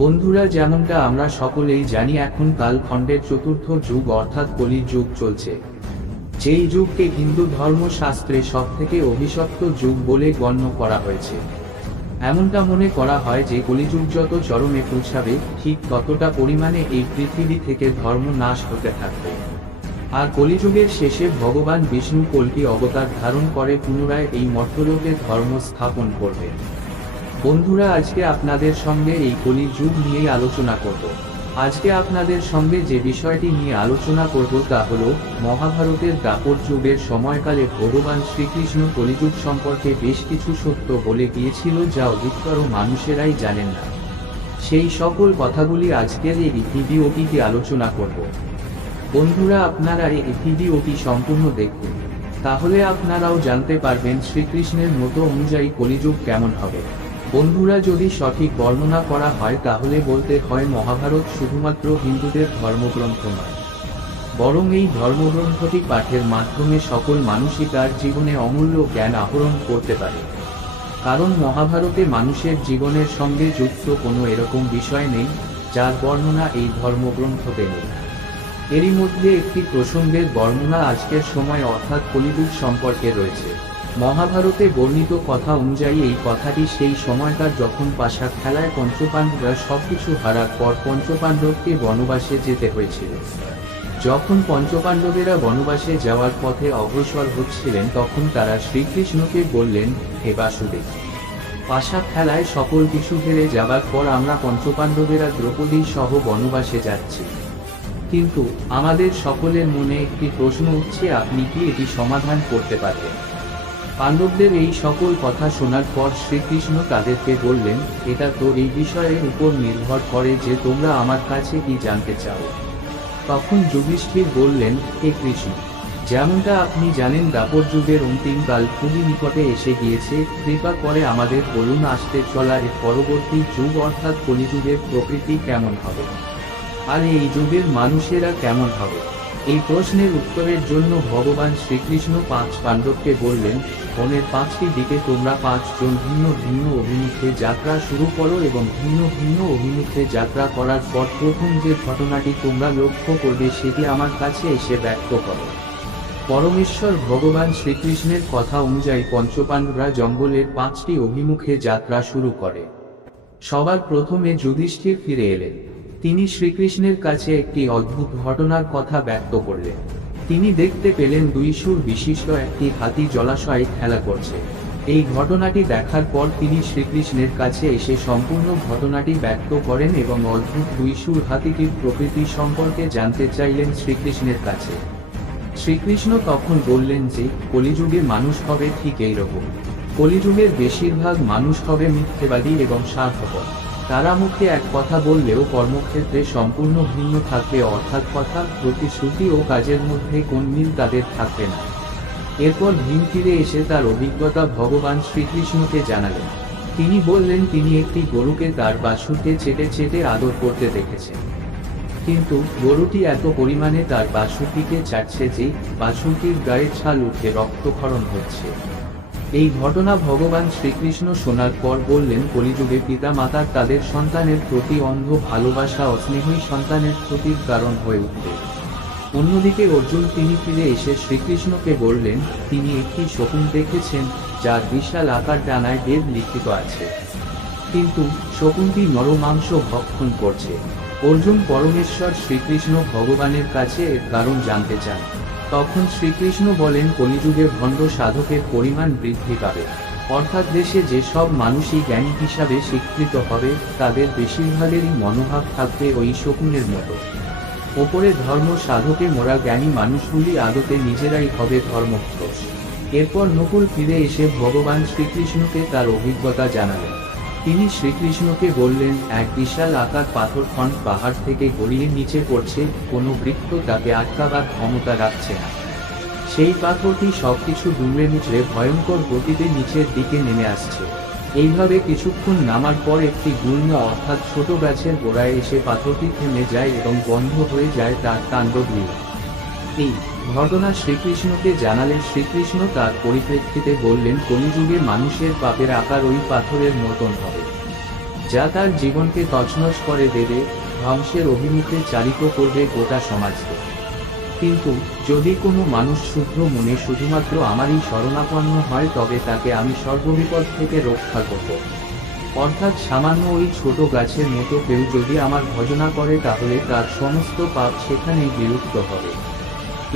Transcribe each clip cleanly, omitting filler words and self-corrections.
বন্ধুরা, যেমনটা আমরা সকলেই জানি, এখন কালখণ্ডের চতুর্থ যুগ অর্থাৎ কলি যুগ চলছে। যেই যুগকে হিন্দু ধর্মশাস্ত্রে সবথেকে অভিশপ্ত যুগ বলে গণ্য করা হয়েছে। এমনটা মনে করা হয় যে কলিযুগ যত চরমে পৌঁছাবে, ঠিক ততটা পরিমাণে এই পৃথিবী থেকে ধর্ম নাশ হতে থাকবে। আর কলিযুগের শেষে ভগবান বিষ্ণু কল্কি অবতার ধারণ করে পুনরায় এই মর্ত্যলোকে ধর্ম স্থাপন করবে। বন্ধুরা, আজকে আপনাদের সঙ্গে এই কলি যুগ নিয়েই আলোচনা করব। আজকে আপনাদের সঙ্গে যে বিষয়টি নিয়ে আলোচনা করব তা হল মহাভারতের দ্বাপর যুগের সময়কালে ভগবান শ্রীকৃষ্ণ কলিযুগ সম্পর্কে বেশ কিছু সত্য বলে গিয়েছিল, যা অধিকতর মানুষেরাই জানেন না। সেই সকল কথাগুলি আজকের এই ভিডিওটিতে আলোচনা করব। বন্ধুরা, আপনারা এই ভিডিওটি সম্পূর্ণ দেখুন, তাহলে আপনারাও জানতে পারবেন শ্রীকৃষ্ণের মতো অনুযায়ী কলিযুগ কেমন হবে। বন্ধুরা, যদি সঠিক বর্ণনা করা হয় তাহলে বলতে হয় মহাভারত শুধুমাত্র হিন্দুদের ধর্মগ্রন্থ নয়, বরং এই ধর্মগ্রন্থটি পাঠের মাধ্যমে সকল মানুষই তার জীবনে অমূল্য জ্ঞান আহরণ করতে পারে। কারণ মহাভারতে মানুষের জীবনের সঙ্গে যুক্ত কোনো এরকম বিষয় নেই যার বর্ণনা এই ধর্মগ্রন্থতে নেই। এরই মধ্যে একটি প্রসঙ্গের বর্ণনা আজকের সময় অর্থাৎ কলিযুগ সম্পর্কে রয়েছে। মহাভারতে বর্ণিত কথা অনুযায়ী এই কথাটি সেই সময়কার যখন পাশা খেলায় পঞ্চপাণ্ডবরা সবকিছু হারার পর পঞ্চপাণ্ডবকে বনবাসে যেতে হয়েছিল। যখন পঞ্চপাণ্ডবেরা বনবাসে যাওয়ার পথে অগ্রসর হচ্ছিলেন, তখন তারা শ্রীকৃষ্ণকে বললেন, হে বাসুদেব, পাশা খেলায় সকল কিছু হেরে যাবার পর আমরা পঞ্চপাণ্ডবেরা দ্রৌপদী সহ বনবাসে যাচ্ছি, কিন্তু আমাদের সকলের মনে একটি প্রশ্ন উঠছে, আপনি কি এটি সমাধান করতে পারবেন? পাণ্ডবদের এই সকল কথা শোনার পর শ্রীকৃষ্ণ তাদেরকে বললেন, এটা তো এই বিষয়ের উপর নির্ভর করে যে তোমরা আমার কাছে কি জানতে চাও। তখন যুধিষ্ঠির বললেন, হে কৃষ্ণ, যেমনটা আপনি জানেন দ্বাপর যুগের অন্তিমকাল খুবই নিকটে এসে গিয়েছে, কৃপা করে আমাদের বলুন, আসতে চলা এর পরবর্তী যুগ অর্থাৎ কলিযুগের প্রকৃতি কেমন হবে, আর এই যুগের মানুষেরা কেমন হবে। এই প্রশ্নের উত্তরের জন্য ভগবান শ্রীকৃষ্ণ 5 পাণ্ডবকে বললেন, বনের 5টি দিকে তোমরা 5 জন ভিন্ন ভিন্ন অভিমুখে যাত্রা শুরু করো এবং ভিন্ন ভিন্ন অভিমুখে যাত্রা করার পর প্রথম যে ঘটনাটি তোমরা লক্ষ্য করবে সেটি আমার কাছে এসে ব্যক্ত করো। পরমেশ্বর ভগবান শ্রীকৃষ্ণের কথা অনুযায়ী পঞ্চপাণ্ডবরা জঙ্গলের 5টি অভিমুখে যাত্রা শুরু করে। সবার প্রথমে যুধিষ্ঠির ফিরে এলেন। তিনি শ্রীকৃষ্ণের কাছে একটি অদ্ভুত ঘটনার কথা ব্যক্ত করলেন। তিনি দেখতে পেলেন 2 শুঁড় বিশিষ্ট একটি হাতি জলাশয়ে খেলা করছে। এই ঘটনাটি দেখার পর তিনি শ্রীকৃষ্ণের কাছে এসে সম্পূর্ণ ঘটনাটি ব্যক্ত করেন এবং অদ্ভুত 2 শুঁড় হাতিটির প্রকৃতি সম্পর্কে জানতে চাইলেন শ্রীকৃষ্ণের কাছে। শ্রীকৃষ্ণ তখন বললেন যে কলিযুগে মানুষ হবে ঠিক এইরকম। কলিযুগের বেশিরভাগ মানুষ হবে মিথ্যেবাদী এবং স্বার্থপর। তারা মুখে এক কথা বললেও কর্মক্ষেত্রে সম্পূর্ণ ভিন্ন থাকবে, অর্থাৎ কথা, প্রতিশ্রুতি ও কাজের মধ্যে কোন মিল তাদের থাকবে না। এরপর ভীম ফিরে এসে তার অভিজ্ঞতা ভগবান শ্রীকৃষ্ণকে জানালেন। তিনি বললেন তিনি একটি গরুকে তার বাছুরকে চেটে চেটে আদর করতে দেখেছেন, কিন্তু গরুটি এত পরিমাণে তার বাছুরটিকে চাটছে যে বাছুরটির গায়ের ছাল উঠে রক্তক্ষরণ হচ্ছে। এই ঘটনা ভগবান শ্রীকৃষ্ণ শোনার পর বললেন, কলিযুগে পিতা মাতার তাদের সন্তানের প্রতি অন্ধ ভালোবাসা অস্নেহই সন্তানের ক্ষতির কারণ হয়ে উঠবে। অন্যদিকে অর্জুন তিনি ফিরে এসে শ্রীকৃষ্ণকে বললেন, তিনি একটি শকুন দেখেছেন যার বিশাল আকার ডানায় বেদ লিখিত আছে, কিন্তু শকুনটি নরমাংস ভক্ষণ করছে। অর্জুন পরমেশ্বর শ্রীকৃষ্ণ ভগবানের কাছে এর কারণ জানতে চান। তখন শ্রীকৃষ্ণ বলেন, কলিযুগে ভণ্ড সাধকের পরিমাণ বৃদ্ধি পাবে, অর্থাৎ দেশে যে সব মানুষই জ্ঞানী হিসাবে স্বীকৃত হবে তাদের বেশিরভাগেরই মনোভাব থাকবে ওই শকুনের মতো। ওপরে ধর্ম সাধকে মোরা জ্ঞানী মানুষগুলি আদতে নিজেরাই হবে ধর্মভ্রষ্ট। এরপর নকুল ফিরে এসে ভগবান শ্রীকৃষ্ণকে তার অভিজ্ঞতা জানালেন। তিনি শ্রীকৃষ্ণকে বললেন, এক বিশাল আকার পাথরখণ্ড পাহাড় থেকে গড়িয়ে নিচে পড়ছে, কোনো বৃক্ষ তাকে আটকাবার ক্ষমতা রাখছে না। সেই পাথরটি সবকিছু দুমড়ে মুচড়ে ভয়ঙ্কর গতিতে নিচের দিকে নেমে আসছে। এইভাবে কিছুক্ষণ নামার পর একটি গুল্ম অর্থাৎ ছোট গাছের গোড়ায় এসে পাথরটি থেমে যায় এবং বন্ধ হয়ে যায় তার তাণ্ডব লীলা। এই ঘটনা শ্রীকৃষ্ণকে জানালে শ্রীকৃষ্ণ তার পরিপ্রেক্ষিতে বললেন, কলিযুগে মানুষের পাপের আকার ওই পাথরের মতন হবে। যা তার জীবনকে তছনছ করে দেবে, ধ্বংসের অভিমুখে চালিত করবে গোটা সমাজকে। কিন্তু যদি কোনো মানুষ শুদ্ধ মনে শুধুমাত্র আমারই শরণাপন্ন হয়, তবে তাকে আমি সর্ববিপদ থেকে রক্ষা করব। অর্থাৎ সামান্য ওই ছোট গাছের মতো কেউ যদি আমার ভজনা করে, তাহলে তার সমস্ত পাপ সেখানেই বিলুপ্ত হবে।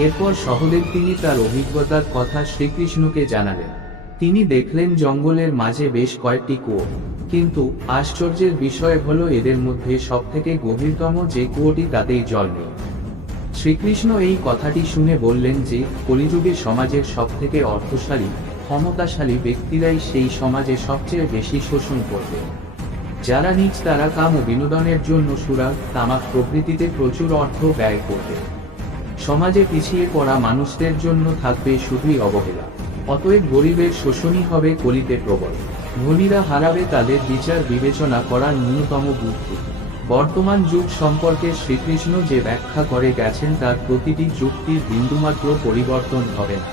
এরপর সহদেব তিনি তার অভিজ্ঞতার কথা শ্রীকৃষ্ণকে জানালেন। তিনি দেখলেন জঙ্গলের মাঝে বেশ কয়েকটি কুয়ো, কিন্তু আশ্চর্যের বিষয় হলো এদের মধ্যে সবথেকে গভীরতম যে কুয়োটি, তাতেই জল নেই। শ্রীকৃষ্ণ এই কথাটি শুনে বললেন যে কলিযুগে সমাজের সবথেকে অর্থশালী, ক্ষমতাশালী ব্যক্তিরাই সেই সমাজে সবচেয়ে বেশি শোষণ করবে। যারা নিজ তারা কাম ও বিনোদনের জন্য সুরা, তামাক প্রভৃতিতে প্রচুর অর্থ ব্যয় করবে। সমাজে পিছিয়ে পড়া মানুষদের জন্য থাকবে শুধুই অবহেলা। অতএব গরিবের শোষণই হবে কলিতে প্রবল। ধনীরা হারাবে তাদের বিচার বিবেচনা করার ন্যূনতম বুদ্ধি। বর্তমান যুগ সম্পর্কে শ্রীকৃষ্ণ যে ব্যাখ্যা করে গেছেন, তার প্রতিটি যুক্তির বিন্দুমাত্র পরিবর্তন হবে না।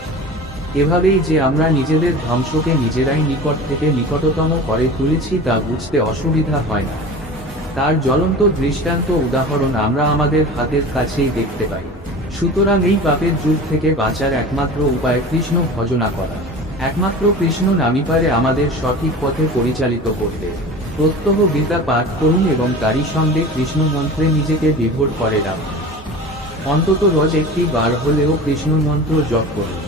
এভাবেই যে আমরা নিজেদের ধ্বংসকে নিজেরাই নিকট থেকে নিকটতম করে তুলেছি, তা বুঝতে অসুবিধা হয় না। তার জ্বলন্ত দৃষ্টান্ত উদাহরণ আমরা আমাদের হাতের কাছেই দেখতে পাই। সুতরাং এই পাপের যুগ থেকে বাঁচার একমাত্র উপায় কৃষ্ণ ভজনা করা। একমাত্র কৃষ্ণ নামই পারে আমাদের সঠিক পথে পরিচালিত করতে। প্রত্যহ গীতা পাঠ করুন এবং তারই সঙ্গে কৃষ্ণ মন্ত্রে নিজেকে বিভোর করে রাখুন। অন্তত রোজ একটি বার হলেও কৃষ্ণ মন্ত্র জপ করুন।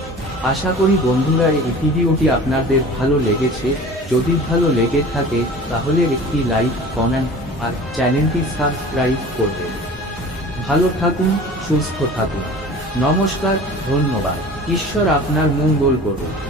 আশা করি বন্ধুরা, এই ভিডিওটি আপনাদের ভালো লেগেছে। যদি ভালো লেগে থাকে তাহলে একটি লাইক, কমেন্ট আর চ্যানেলটি সাবস্ক্রাইব করবেন। ভালো থাকুন, সুস্থ থাকুন। নমস্কার, ধন্যবাদ। ঈশ্বর আপনার মঙ্গল করুন।